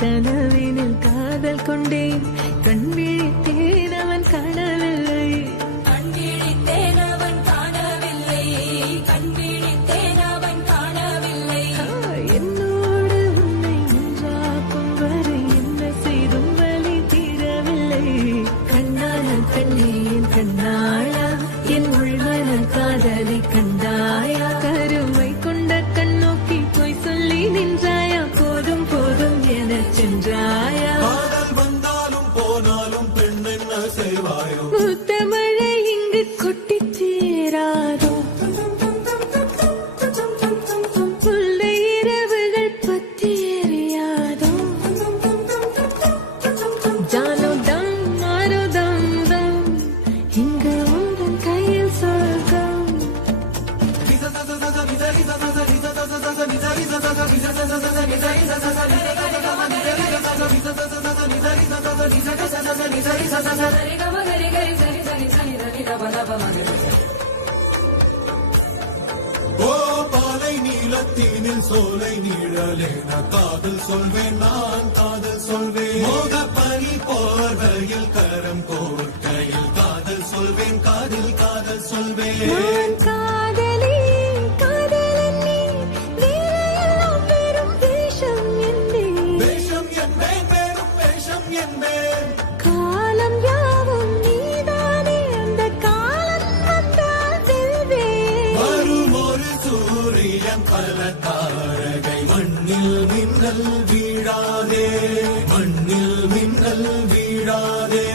கனவினில் காதல் கொண்டேன் கண் விழித்தேன் அவன் காணவில்லை கண் விழித்தேன் அவன் காணவில்லை கண் விழித்தேன் அவன் காணவில்லை என்னோடு உன்னை ஒன்றாக்கும் வரை என்ன செய்தும் வலி தீரவில்லை கண்ணான கண்ணே என் கண்ணாளா என் உள்மன காதலை கண்டாயா கருமை கொண்ட கண்ணோக்கி போய் சொல்லி நின்றாயா போதும் போதும் என சென்றாயா வந்தாலும் போனாலும் பெண் என்ன செய்வாயோ முத்தமழை இங்கு கொட்டி சேராதோ முல்லை இரவுகள் பத்தி எறியாதோ ஜானோ தம் மாரோ தம் தம் இங்கு உங்கள் கையில் சொர்க்கம் ஓ பாலை நீலத்தீனில் சோலை நீழலேன காதல் சொல்வேன் நான் காதல் சொல்வேன் மோக பனி போர்வையில் கரம் கோர்க்கையில் காதல் சொல்வேன் காதல் காதல் சொல்வேன் காதலி காதலன் நீ வேறையெல்லாம் வெறும் வேஷம் என்பேன் வேஷம் என்பேன் வெறும் வேஷம் என்பேன் காலம் யாவும் நீதானே அந்த காலம் வந்தால் செல்வேன் வரும் ஒரு சூரியன் பல தாரகை மண்ணில் மின்னல் வீழாதே மண்ணில் மின்னல் வீழாதே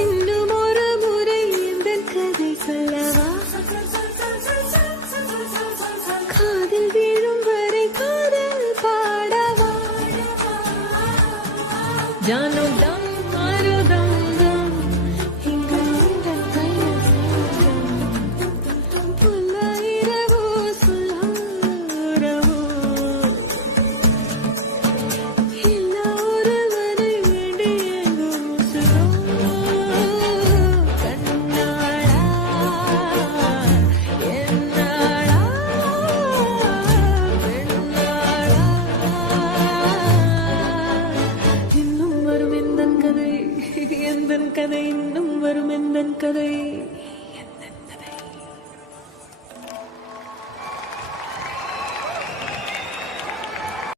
இன்னும் ஒரு முறை இந்த கதை சொல்லவா காதில் வீழும் வரை காதல் பாடவா ஜானோ